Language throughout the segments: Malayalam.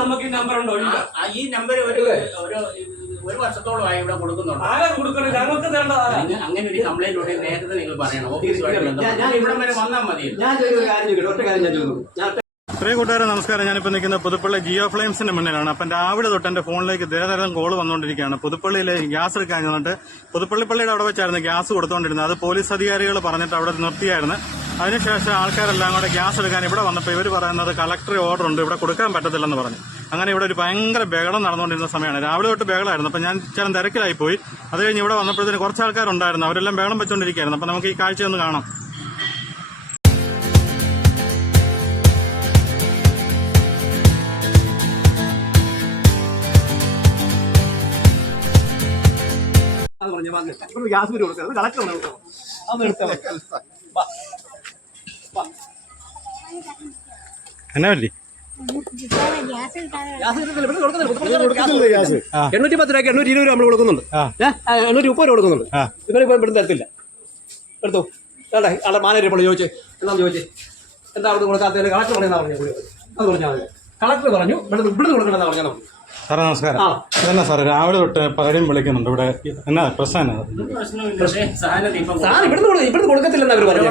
നമുക്ക് ഈ നമ്പർ ഉണ്ടോ? ഈ നമ്പർ ഒരു വർഷത്തോളമായി ഇവിടെ കൊടുക്കുന്നുണ്ട്. അങ്ങനെ ഒരു കംപ്ലൈന്റ് ഉണ്ടെങ്കിൽ നേരത്തെ നിങ്ങൾ പറയണം. ഓഫീസുമായിട്ട് ഇവിടെ വരെ വന്നാൽ മതി. ഇത്രയും കൂട്ടുകാരെ നമസ്കാരം. ഞാനിപ്പോൾ നിൽക്കുന്നത് പുതുപ്പള്ളി ജിയോ ഫ്ലെയിംസിന്റെ മുന്നിലാണ്. അപ്പം രാവിലെ തൊട്ട് എന്റെ ഫോണിലേക്ക് ദേതരം കോള് വന്നുകൊണ്ടിരിക്കുകയാണ്. പുതുപ്പള്ളിയിൽ ഗ്യാസ് എടുക്കാൻ ചെന്നിട്ട് പുതുപ്പള്ളിപ്പള്ളിയുടെ അവിടെ വെച്ചായിരുന്നു ഗ്യാസ് കൊടുത്തുകൊണ്ടിരുന്നത്. അത് പോലീസ് അധികാരികൾ പറഞ്ഞിട്ട് അവിടെ നിർത്തിയായിരുന്നു. അതിനുശേഷം ആൾക്കാരെല്ലാം കൂടെ ഗ്യാസ് എടുക്കാൻ ഇവിടെ വന്നപ്പോൾ ഇവർ പറയുന്നത് കളക്ടർ ഓർഡർ ഉണ്ട്, ഇവിടെ കൊടുക്കാൻ പറ്റത്തില്ലെന്ന് പറഞ്ഞു. അങ്ങനെ ഇവിടെ ഒരു ഭയങ്കര ബഹളം നടന്നുകൊണ്ടിരുന്ന സമയമാണ്. രാവിലെ തൊട്ട് ബഹളമായിരുന്നു. അപ്പം ഞാൻ ചില തിരക്കിലായിപ്പോയി. അത് കഴിഞ്ഞ് ഇവിടെ വന്നപ്പോഴത്തേന് കുറച്ച് ആൾക്കാരുണ്ടായിരുന്നു. അവരെല്ലാം ബഹളം വെച്ചുകൊണ്ടിരിക്കുകയായിരുന്നു. അപ്പം നമുക്ക് ഈ കാഴ്ച ഒന്ന് കാണാം. ഗ്യാസ് ബില്ല് കൊടുക്കുന്നത് കളക്ടർ എന്നാ പറ്റി? 810 രൂപയ്ക്ക് 820 നമ്മൾ കൊടുക്കുന്നുണ്ട്. 830 രൂപ കൊടുക്കുന്നുണ്ട്. ഇവരിപ്പോ ഇവിടുന്ന് തരത്തില്ല. എടുത്തു ആളെ മാനേജർ ഇപ്പോൾ ചോദിച്ചു എന്താണെന്ന് ചോദിച്ചു. എന്താ അവിടെ കൊടുക്കാത്തതിന് കളക്ടർ പറയുന്ന പറഞ്ഞു. അത് പറഞ്ഞാൽ മതി. കളക്ടർ പറഞ്ഞു ഇവിടുന്ന് കൊടുക്കണമെന്നാ പറഞ്ഞാൽ മതി. സാറേ നമസ്കാരം. അതന്നെ സാറേ രാവിലെ തൊട്ട് പലരും വിളിക്കുന്നുണ്ട്. ഇവിടെ എന്നാ പ്രശ്നം എന്നാ? ഇവിടുന്ന് കൊടുക്കത്തില്ലെന്ന് അവർ പറഞ്ഞു.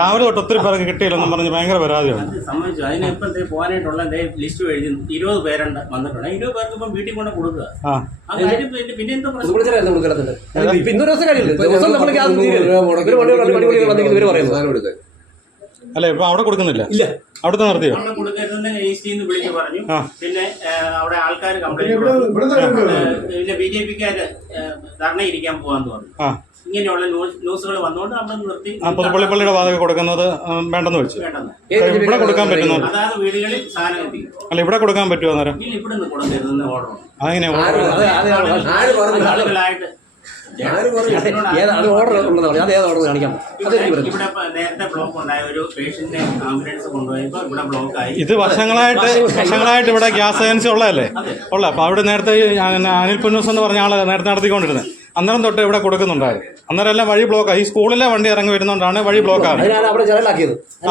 രാവിലെ തൊട്ട് ഒത്തിരി പേർക്ക് കിട്ടിയില്ലെന്നും പറഞ്ഞ് ഭയങ്കര പരാതിയാണ്. സംബന്ധിച്ചു അതിനിപ്പം പോകാനായിട്ടുള്ള ലിസ്റ്റ് എഴുതി 20 പേരുണ്ട് വന്നിട്ടുണ്ട്. 20 പേർക്ക് ഇപ്പം വീട്ടിൽ കൊണ്ട് കൊടുക്കുക. പിന്നെ എന്താ പ്രശ്നം? അല്ല ഇപ്പൊ അവിടെ കൊടുക്കുന്നില്ല. അവിടുത്തെ നിർത്തിയോ? വിളിച്ചു പറഞ്ഞു. പിന്നെ അവിടെ ആൾക്കാർ കംപ്ലൈന്റ് പിന്നെ BJP-ക്കാര് ധർണ ഇരിക്കാൻ പോകാന്ന് പറഞ്ഞു. ഇങ്ങനെയുള്ള ന്യൂസുകൾ വന്നുകൊണ്ട് അവിടെ നിർത്തി. പുതുപ്പള്ളിപ്പള്ളിയുടെ വാതക കൊടുക്കുന്നത് വേണ്ടെന്ന് വെച്ചു. ഇവിടെ കൊടുക്കാൻ പറ്റുന്നു. അതായത് വീടുകളിൽ സാധനം എത്തിക്കും. അല്ല ഇവിടെ കൊടുക്കാൻ പറ്റുമോ അന്നേരം? ഇവിടെ നിന്ന് കൊടുക്കരുതെന്ന് ഓർഡർ. അങ്ങനെ ആളുകളായിട്ട് ഇത് വർഷങ്ങളായിട്ട് ഇവിടെ ഗ്യാസ് ഏജൻസി ഉള്ളതല്ലേ ഉള്ള. അപ്പൊ അവിടെ നേരത്തെ അനിൽ പുന്നൂസ് എന്ന് പറഞ്ഞ ആള് നേരത്തെ നടത്തിക്കൊണ്ടിരുന്നത്. അന്നേരം തൊട്ട് ഇവിടെ കൊടുക്കുന്നുണ്ടായിരുന്നു. അന്നേരം എല്ലാം വഴി ബ്ലോക്കാണ്. ഈ സ്കൂളിലെ വണ്ടി ഇറങ്ങി വരുന്നോണ്ടാണ് വഴി ബ്ലോക്കാണ്.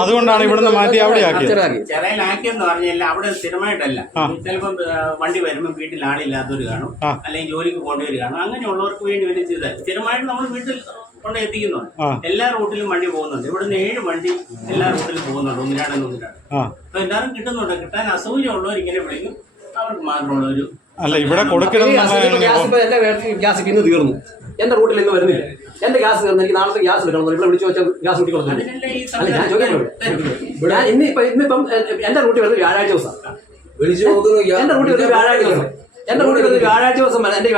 അതുകൊണ്ടാണ് ഇവിടുന്ന് മാറ്റി അവിടെ ആക്കിയത്. ചെറയിലാക്കിയെന്ന് പറഞ്ഞാൽ അവിടെ സ്ഥിരമായിട്ടല്ല. ചിലപ്പം വണ്ടി വരുമ്പോൾ വീട്ടിൽ ആളില്ലാത്തവർ കാണും, അല്ലെങ്കിൽ ജോലിക്ക് പോകേണ്ടവർ കാണും. അങ്ങനെയുള്ളവർക്ക് വേണ്ടി വരെ ചെയ്താൽ സ്ഥിരമായിട്ട് നമ്മൾ വീട്ടിൽ കൊണ്ട് എത്തിക്കുന്നുണ്ട്. എല്ലാ റൂട്ടിലും വണ്ടി പോകുന്നുണ്ട്. ഇവിടുന്ന് 7 വണ്ടി എല്ലാ റൂട്ടിലും പോകുന്നുണ്ട്. ഒന്നിനാണ്. അപ്പൊ എല്ലാവരും കിട്ടുന്നുണ്ട്. കിട്ടാൻ അസൗകര്യമുള്ളവർ ഇങ്ങനെ വിളിക്കും. അവർക്ക് മാത്രമുള്ളൊരു അല്ല ഇവിടെ കൊടുക്കണം. ഗ്യാസ് ഇന്ന് തീർന്നു. എന്റെ റൂട്ടിൽ ഇന്ന് വരുന്നില്ല. എന്റെ ഗ്യാസ് തീർന്നു. എനിക്ക് നാളത്തെ ഗ്യാസ് എടുക്കണം. ഇവിടെ വിളിച്ചു വെച്ചാൽ ഗ്യാസ് കുട്ടി കൊടുക്കുന്നില്ല. ഞാൻ ചോദിക്കാൻ ഇന്നിപ്പം എന്റെ റൂട്ടിൽ വരുന്നത് വ്യാഴാഴ്ച ദിവസം. എന്റെ റൂട്ടിൽ വരുന്നത് വ്യാഴാഴ്ച ദിവസം. എന്റെ റൂട്ടിൽ വരുന്നത് വ്യാഴാഴ്ച ദിവസം. എന്റെ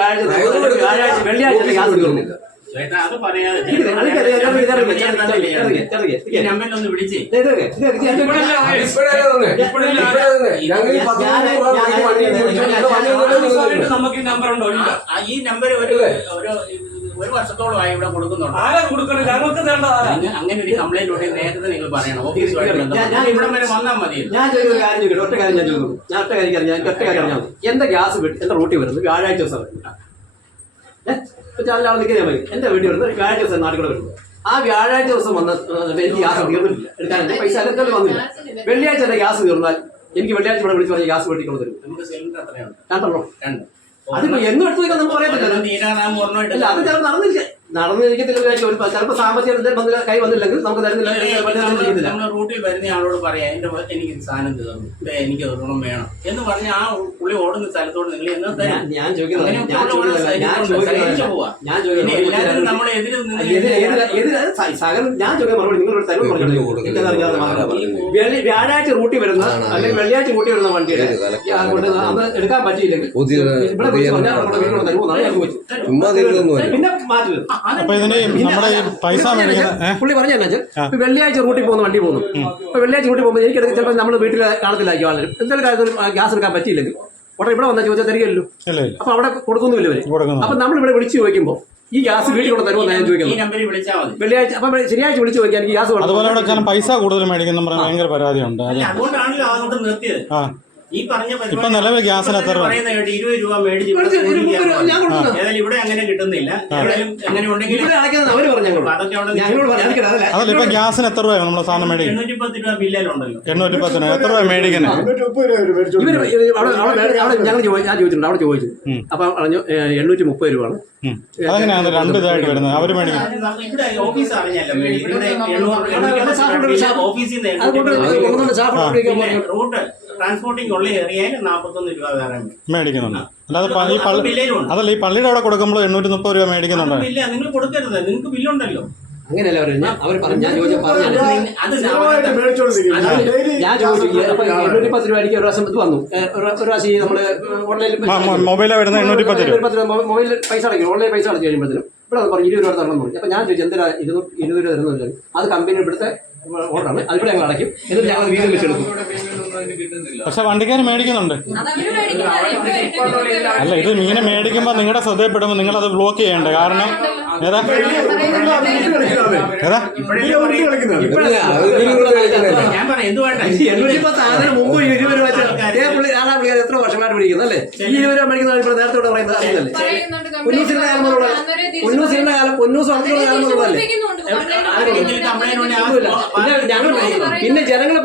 വെള്ളിയാഴ്ച ഗ്യാസ് കുടിക്കുന്നില്ല. നമുക്ക് ഈ നമ്പർ ഉണ്ടോ? ഈ നമ്പർ ഒരു വർഷത്തോളമായി ഇവിടെ കൊടുക്കുന്നുണ്ട്. അങ്ങനെ ഒരു കംപ്ലൈന്റ് ഉണ്ടെങ്കിൽ നേരത്തെ നിങ്ങൾ പറയണം. ഓഫീസുമായിട്ട് ഇവിടെ വരെ വന്നാൽ മതി. ഞാൻ ചോദിക്കുന്ന കാര്യം ചോദിക്കട്ടെ. ഒറ്റ കാര്യം ഞാൻ ചോദിക്കുന്നു. എന്റെ ഗ്യാസ് എന്റെ റൂട്ടിൽ വരുന്നത് വ്യാഴാഴ്ച ദിവസം. ആൾ നിൽക്കാൻ മതി. എന്റെ വീട്ടിൽ വരുന്നത് വ്യാഴാഴ്ച ദിവസം നാട്ടിൽ കൂടെ വരുന്നത്. ആ വ്യാഴാഴ്ച ദിവസം വന്ന് എനിക്ക് ഗ്യാസ് തീർന്നില്ല. എടുക്കാൻ എന്റെ പൈസ അല്ലെങ്കിലും വന്നില്ല. വെള്ളിയാഴ്ച എന്റെ ഗ്യാസ് തീർന്നാൽ എനിക്ക് വെള്ളിയാഴ്ച ഇവിടെ വിളിച്ച് പറഞ്ഞ ഗ്യാസ് വീട്ടിൽ കൊണ്ട് തരും. അതിപ്പോ എന്നും എടുത്തു വെക്കാൻ നമുക്ക് പറയത്തില്ല. അത് ചിലപ്പോൾ നടന്നിരിക്കത്തില്ല. ചിലപ്പോൾ സാമ്പത്തിക കൈ വന്നില്ലെങ്കിൽ നമുക്ക് തരുന്നില്ല. റൂട്ടിൽ വരുന്ന ആളോട് പറയാം എനിക്ക് സാധനം തീർന്നു, എനിക്ക് ഒരെണ്ണം വേണം എന്ന് പറഞ്ഞ ആ പുള്ളി ഓടുന്ന സ്ഥലത്തോട് നിങ്ങൾ ഞാൻ ചോദിക്കുന്നത് മറുപടി നിങ്ങൾ വ്യാഴാഴ്ച റൂട്ടിൽ വരുന്ന അല്ലെങ്കിൽ വെള്ളിയാഴ്ച റൂട്ടിൽ വരുന്ന വണ്ടിയുടെ എടുക്കാൻ പറ്റിയില്ലെങ്കിൽ പിന്നെ മാറ്റില്ല. പുള്ളി പറഞ്ഞാൽ വെള്ളിയാഴ്ച റൂട്ടിൽ പോകുന്ന വണ്ടി പോകുന്നു. അപ്പൊ വെള്ളിയാഴ്ച റൂട്ടിൽ പോകുമ്പോൾ എനിക്ക് ചിലപ്പോൾ നമ്മൾ വീട്ടിൽ കാണത്തില്ലായിരിക്കും. ആളുകൾ എന്തെങ്കിലും കാര്യത്തിൽ ഗ്യാസ് എടുക്കാൻ പറ്റിയില്ലെങ്കിൽ ഉടനെ ഇവിടെ വന്നാൽ ചോദിച്ചാൽ തരികയല്ലോ. അപ്പൊ അവിടെ കൊടുക്കുന്നില്ല ഇവര്. അപ്പൊ നമ്മൾ ഇവിടെ വിളിച്ചു ചോദിക്കുമ്പോൾ ഈ ഗ്യാസ് വീട്ടിൽ കൊണ്ട് തരുമോ ഞാൻ ചോദിക്കുന്നത്. വെള്ളിയാഴ്ച അപ്പൊ ശനിയാഴ്ച വിളിച്ചു ചോദിക്കാൻ എനിക്ക് ഗ്യാസ് അതുപോലെ പൈസ കൂടുതൽ മേടിക്കുന്ന ഭയങ്കര പരാതിയുണ്ട്. അതുകൊണ്ടാണല്ലോ അങ്ങോട്ട് നിർത്തിയത്. ഈ പറഞ്ഞ ഇപ്പൊ നിലവിൽ ഗ്യാസിന് എത്ര രൂപ? പറയുന്ന 20 രൂപ മേടിച്ച് ഇവിടെ ഞാൻ കൊടുത്തു. ഏതായാലും ഇവിടെ അങ്ങനെ കിട്ടുന്നില്ല. ഏതായാലും എങ്ങനെ ഉണ്ടെങ്കിൽ ഇവിടെ അടയ്ക്കുന്നത് അവര് പറഞ്ഞു അതൊക്കെ അവിടെ ഞങ്ങളോട് പറഞ്ഞു അതല്ല ഇപ്പൊ ഗ്യാസിന് എത്ര രൂപയാണ് നമ്മളെ സാധനം മേടിക്കുന്നത്? 810 രൂപ ബില്ലിലുണ്ടല്ലോ. 810 രൂപ. എത്ര രൂപ മേടിക്കുന്നത്? ഞാൻ ചോദിച്ചിട്ടുണ്ട്, അവിടെ ചോദിച്ചു. അപ്പൊ പറഞ്ഞു 830 രൂപയാണ്. അതെങ്ങനെയാണ് രണ്ട് ഇതായിട്ട് വരുന്നത്? അവര് മേടിക്കുന്നത് ഇവിടെ ഓഫീസ് അറിഞ്ഞല്ലോ ഓഫീസിൽ നിന്ന് റൂട്ട് ട്രാൻസ്പോർട്ടിംഗ് ഉള്ള ഏരിയയിൽ 41 രൂപ വേറെ മേടിക്കുന്നുണ്ട്. അല്ലാതെ അതല്ല ഈ പള്ളിയുടെ അവിടെ കൊടുക്കുമ്പോൾ 830 രൂപ മേടിക്കുന്നുണ്ടോ? ഇല്ല, നിങ്ങൾ കൊടുക്കരുത്, നിങ്ങൾക്ക് ബില്ലുണ്ടല്ലോ. അങ്ങനെയല്ല അവർ പറഞ്ഞു. ഞാൻ ചോദിച്ചു ഞാൻ ചോദിച്ചു അപ്പൊ 810 രൂപ എനിക്ക് ഒരു പ്രാവശ്യം ഇത് വന്നു. ഒരു പ്രാവശ്യം നമ്മള് ഓൺലൈനിൽ മൊബൈലാണ് വരുന്നത് 810 രൂപ. മൊബൈലിൽ പൈസ അടയ്ക്കും, ഓൺലൈൻ പൈസ അടച്ചു കഴിയുമ്പോഴത്തേനും ഇവിടെ പറഞ്ഞു 20 രൂപ തരണം പറഞ്ഞു. അപ്പൊ ഞാൻ ചോദിച്ചു എന്തിനാ 20 രൂപ തരുന്നത്? അത് കമ്പനി ഇവിടുത്തെ ഓർഡറാണ്, അതിവിടെ ഞങ്ങൾ അടയ്ക്കും, എന്നിട്ട് ഞങ്ങൾ വീണ്ടും വെച്ചെടുക്കും. പക്ഷെ വണ്ടിക്കാർ മേടിക്കുന്നുണ്ട്. അല്ല ഇത് ഇങ്ങനെ മേടിക്കുമ്പോ നിങ്ങളുടെ ശ്രദ്ധയിൽപ്പെടുമ്പോൾ നിങ്ങൾ അത് ബ്ലോക്ക് ചെയ്യണ്ടേ? കാരണം ഏതാ ഞാൻ പറയാം എന്ത് വേണ്ട 810 മുമ്പ് 20 രൂപ എത്ര വർഷമായിട്ട് മേടിക്കുന്നത് അല്ലേ? 20 രൂപ മേടിക്കുന്ന ഇപ്പോൾ നേരത്തെ പറയുന്നത് അറിയില്ലല്ലേ? പൊന്നൂസിന്റെ കാലം മുതലുള്ള പൊന്നൂസ് വളർത്തിയുള്ള കാലം മുതലല്ലേ? പിന്നെ ജനങ്ങൾ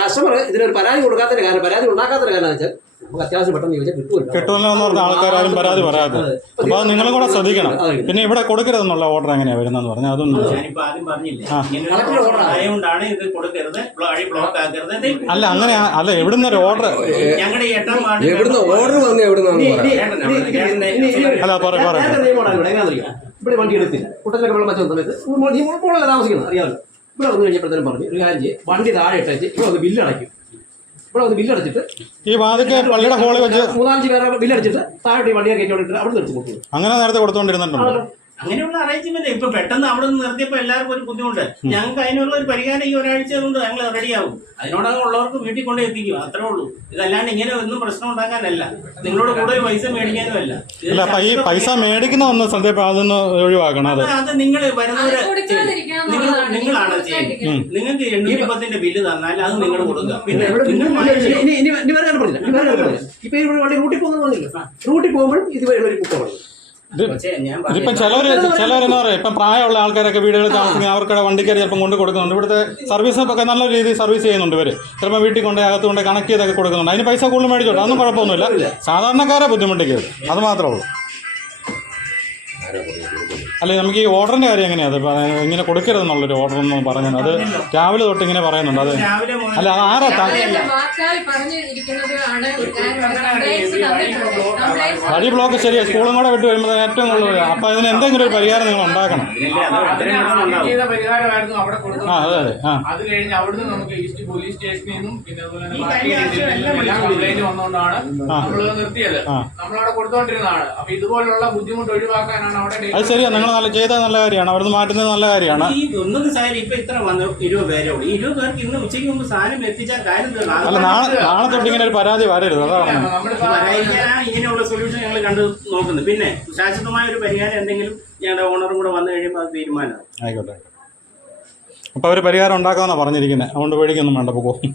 കസ്റ്റമർ ഇതിനൊരു പരാതി കൊടുക്കാത്തതിന് കാരണം, പരാതി ഉണ്ടാക്കാത്തൊരു കാരണം വെച്ചാൽ നമുക്ക് അത്യാവശ്യം പെട്ടെന്ന് ചോദിച്ചാൽ കിട്ടുമല്ലോ എന്ന് പറഞ്ഞ ആൾക്കാരും പരാതി പറയാതെ. അപ്പൊ അത് നിങ്ങളും കൂടെ ശ്രദ്ധിക്കണം. പിന്നെ ഇവിടെ കൊടുക്കരുതെന്നുള്ള ഓർഡർ എങ്ങനെയാ വരുന്നതെന്ന് പറഞ്ഞാൽ അതൊന്നും ഞാനിപ്പോ ആദ്യം പറഞ്ഞില്ലേ, ആയതുകൊണ്ടാണ് ഇത് കൊടുക്കരുത്, വഴി ബ്ലോക്ക് ആക്കരുത്. അല്ല അങ്ങനെ അല്ല, എവിടുന്ന് ഒരു ഓർഡർ ഞങ്ങളുടെ 8ാം വാർഡ് ഓർഡർ വന്നു അല്ല ഇവിടെ വണ്ടി എടുത്തില്ല. കുട്ടത്തിലൊക്കെ വെള്ളം വെച്ച സമയത്ത് മോളെ താമസിക്കുന്നത് അറിയാമല്ലോ. ഇവിടെ വന്നു കഴിഞ്ഞപ്പോഴത്തേനും പറഞ്ഞു ഒരു കാര്യം ചെയ്യും, വണ്ടി താഴെ ഇട്ടേച്ച് ഇവിടെ വന്ന് ബില്ല് അടയ്ക്കും. ഇവിടെ വന്ന് ബില്ലടച്ചിട്ട് ഈ വാതിക്ക് പള്ളിയുടെ ഹോളിൽ വെച്ച് 3-5 പേരെ ബില്ലടിച്ചിട്ട് താഴെ വണ്ടിയെ കയറ്റി അവിടെ നിർത്തി കൊടുക്കും. അങ്ങനെ നേരത്തെ കൊടുത്തോണ്ടിരുന്നുണ്ടോ? അങ്ങനെയുള്ള അറേഞ്ച്മെന്റ് ഇപ്പൊ പെട്ടെന്ന് അവിടെ നിന്ന് നിർത്തിയപ്പോ എല്ലാവർക്കും ഒരു ബുദ്ധിമുട്ട്. ഞങ്ങൾക്ക് അതിനുള്ള ഒരു പരിഹാരം ഈ ഒരാഴ്ച കൊണ്ട് ഞങ്ങൾ റെഡിയാവും. അതിനോടകം ഉള്ളവർക്ക് വീട്ടിൽ കൊണ്ട് എത്തിക്കും, അത്രേ ഉള്ളൂ. ഇതല്ലാണ്ട് ഇങ്ങനെ ഒന്നും പ്രശ്നം ഉണ്ടാക്കാനല്ല, നിങ്ങളോട് കൂടുതൽ പൈസ മേടിക്കാനും അല്ല. അപ്പൊ ഈ പൈസ മേടിക്കുന്ന ഒന്ന് അതൊന്ന് ഒഴിവാക്കണം. അത് നിങ്ങൾ വരുന്നവര് നിങ്ങളാണ് ചെയ്യുന്നത്. നിങ്ങൾക്ക് 810 ബില്ല് തന്നാൽ അത് നിങ്ങൾ കൊടുക്കുക. പിന്നെ ഇപ്പൊ വണ്ടി റൂട്ടിൽ പോകുന്നില്ല, റൂട്ടിൽ പോകുമ്പോൾ ഇത് ഒരു കുറ്റമാണ്. ഇതിപ്പം ചിലവരെന്ന് പറയാം, ഇപ്പം പ്രായമുള്ള ആൾക്കാരൊക്കെ വീടുകളിൽ താമസിക്കുന്നത് അവർക്കിടെ വണ്ടിക്കാർ ചിലപ്പം കൊണ്ട് കൊടുക്കുന്നുണ്ട്. ഇവിടുത്തെ സർവീസൊക്കെ നല്ല രീതിയിൽ സർവീസ് ചെയ്യുന്നുണ്ട് ഇവർ. ചിലപ്പോൾ വീട്ടിൽ കൊണ്ട് അകത്ത് കൊണ്ട് കണക്ട് ചെയ്തൊക്കെ കൊടുക്കുന്നുണ്ട്. അതിന് പൈസ കൂടുതൽ മേടിച്ചോട്ടെ, അതൊന്നും കുഴപ്പമൊന്നുമില്ല. സാധാരണക്കാരെ ബുദ്ധിമുട്ടിക്കരുത്, അത് മാത്രമേ ഉള്ളൂ. അല്ലെ നമുക്ക് ഈ ഓർഡറിന്റെ കാര്യം എങ്ങനെയാണ് ഇങ്ങനെ കൊടുക്കരുതെന്നുള്ളൊരു ഓർഡർ എന്ന് പറഞ്ഞത്? അത് രാവിലെ തൊട്ട് ഇങ്ങനെ പറയുന്നുണ്ട്. അത് അല്ല ആരാ വഴി ബ്ലോക്ക് ശരിയാ, സ്കൂളും കൂടെ വിട്ട് വരുമ്പോൾ ഏറ്റവും കൂടുതൽ. അപ്പൊ അതിന് എന്തെങ്കിലും ഒരു പരിഹാരം നിങ്ങൾ ഉണ്ടാക്കണം. ആ അതെ അതെ. അത് കഴിഞ്ഞ് അവിടുന്ന് നമുക്ക് ഈസ്റ്റ് പോലീസ് സ്റ്റേഷനിൽ നിന്നും പിന്നെ കംപ്ലൈന്റ് വന്നുകൊണ്ടാണ് നമ്മൾ നിർത്തിയത്. നമ്മളവിടെ കൊടുത്തോണ്ടിരുന്നതാണ്. അപ്പൊ ഇതുപോലുള്ള ബുദ്ധിമുട്ട് ഒഴിവാക്കാനാണ് അവിടെ. അത് ശരിയാ, നിങ്ങൾ ചെയ്ത നല്ല കാര്യമാണ്, അവിടുന്ന് മാറ്റുന്നത് നല്ല കാര്യമാണ്. ഈ ഒന്നും സാധനം ഇപ്പൊ ഇത്ര വന്നു 20 പേരേ ഉള്ളൂ. 20 പേർക്ക് ഇന്ന് ഉച്ചയ്ക്ക് മുമ്പ് സാധനം എത്തിച്ചാൽ കാര്യം തീർന്നു. അല്ല നാളെ തൊട്ട് ഇങ്ങനെ ഒരു പരാതി വരരുത്, അതാണ് ഇങ്ങനെയുള്ള സൊല്യൂഷൻ ഞങ്ങൾ കണ്ടു നോക്കുന്നത്. പിന്നെ ശാശ്വതമായ ഒരു പരിഹാരം എന്തെങ്കിലും ഞങ്ങളുടെ ഓണറും കൂടെ വന്നു കഴിയുമ്പോൾ അത് തീരുമാനമാണ്. ആയിക്കോട്ടെ. അപ്പൊ അവര് പരിഹാരം ഉണ്ടാക്കാമെന്നാണ് പറഞ്ഞിരിക്കുന്നത്, അതുകൊണ്ട് പേടിക്കൊന്നും വേണ്ട, പോകും.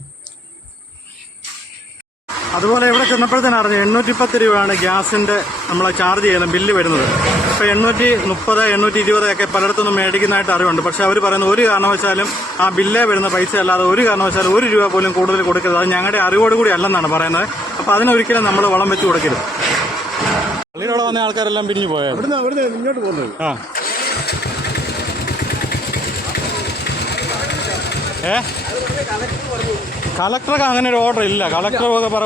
അതുപോലെ ഇവിടെ ചെന്നപ്പോഴത്തേനും അറിഞ്ഞു 810 രൂപയാണ് ഗ്യാസിന്റെ നമ്മളെ ചാർജ് ചെയ്യുന്ന ബില്ല് വരുന്നത്. ഇപ്പോൾ 830, 820 ഒക്കെ പലയിടത്തുനിന്നും മേടിക്കുന്നതായിട്ട് അറിവുണ്ട്. പക്ഷെ അവർ പറയുന്നത് ഒരു കാരണവശാലും ആ ബില്ലേ വരുന്ന പൈസ അല്ലാതെ ഒരു കാരണവശാലും 1 രൂപ പോലും കൂടുതൽ കൊടുക്കരുത്. അത് ഞങ്ങളുടെ അറിവോടുകൂടി അല്ലെന്നാണ് പറയുന്നത്. അപ്പോൾ അതിനൊരിക്കലും നമ്മൾ വളം വെച്ച് കൊടുക്കരുത്. പള്ളിയോടെ വന്ന ആൾക്കാരെല്ലാം പിരിഞ്ഞു പോയാൽ ഇങ്ങോട്ട് പോകുന്നത്. കളക്ടർക്ക് അങ്ങനെ ഒരു ഓർഡർ ഇല്ല. കളക്ടർ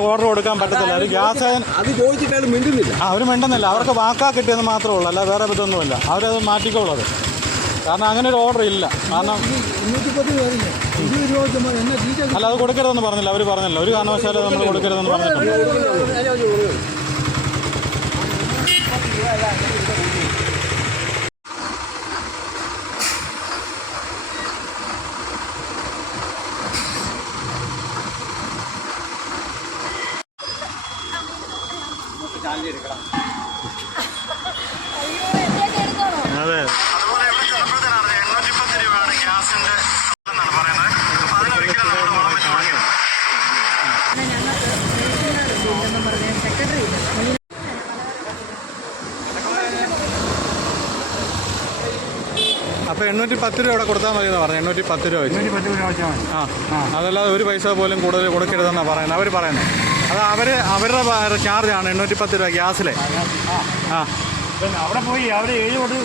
ഓർഡർ കൊടുക്കാൻ പറ്റത്തില്ല. ഒരു ഗ്യാസ് അത് ചോദിച്ചിട്ട് മിണ്ടുന്നില്ല. അവർ മിണ്ടുന്നില്ല, അവർക്ക് വാക്കാ കിട്ടിയെന്ന് മാത്രമേ ഉള്ളൂ, അല്ല വേറെ ഇതൊന്നുമില്ല. അവരത് മാറ്റിക്കോളൂ. കാരണം അങ്ങനെ ഒരു ഓർഡർ ഇല്ല. കാരണം അല്ല അത് കൊടുക്കരുതെന്ന് പറഞ്ഞില്ല, അവർ പറഞ്ഞല്ലോ ഒരു കാരണവശാലും നമ്മൾ കൊടുക്കരുതെന്ന് പറഞ്ഞിട്ടുണ്ട്. അതെ. അതുപോലെ ഇവിടെ ചെന്നപ്പോഴത്തേനാണ് 810 രൂപയാണ് ഗ്യാസിന്റെ എന്നാണ് പറയുന്നത്. അപ്പൊ അതിനൊരിക്കലും നമ്മൾ വളം വെച്ച് കൊടുക്കരുത്. 810 രൂപ ഇവിടെ കൊടുത്താൽ മതി എന്ന് പറഞ്ഞു. 810 രൂപ വെച്ച്. അതല്ലാതെ ഒരു പൈസ പോലും കൂടുതൽ കൊടുക്കരുതെന്നാണ് പറയുന്നത്. അവർ പറയുന്നത് അത് അവരുടെ ചാർജാണ് 810 രൂപ ഗ്യാസിലെ. അവിടെ പോയി അവർ 7 തൊട്ട്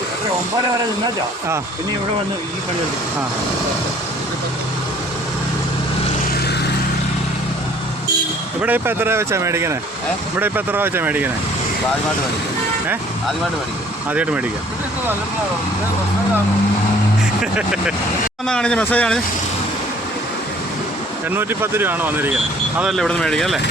9 വരെ നിന്നാച്ചാ പിന്നെ ഇവിടെ വന്ന് ഈ പണി എടുക്കും. ഇവിടെ ഇപ്പം എത്ര രൂപ വെച്ചാണ് മേടിക്കുന്നത്? ഇവിടെ ഇപ്പം എത്ര രൂപ വെച്ചാണ് മേടിക്കുന്നത്? ആദ്യമായിട്ട് മേടിക്കാം. എന്നാ കാണിച്ച മെസ്സേജ് കാണിച്ച് 810 രൂപയാണ് വന്നിരിക്കുന്നത്. അതല്ലേ ഇവിടെ നിന്ന് മേടിക്കുക അല്ലേ?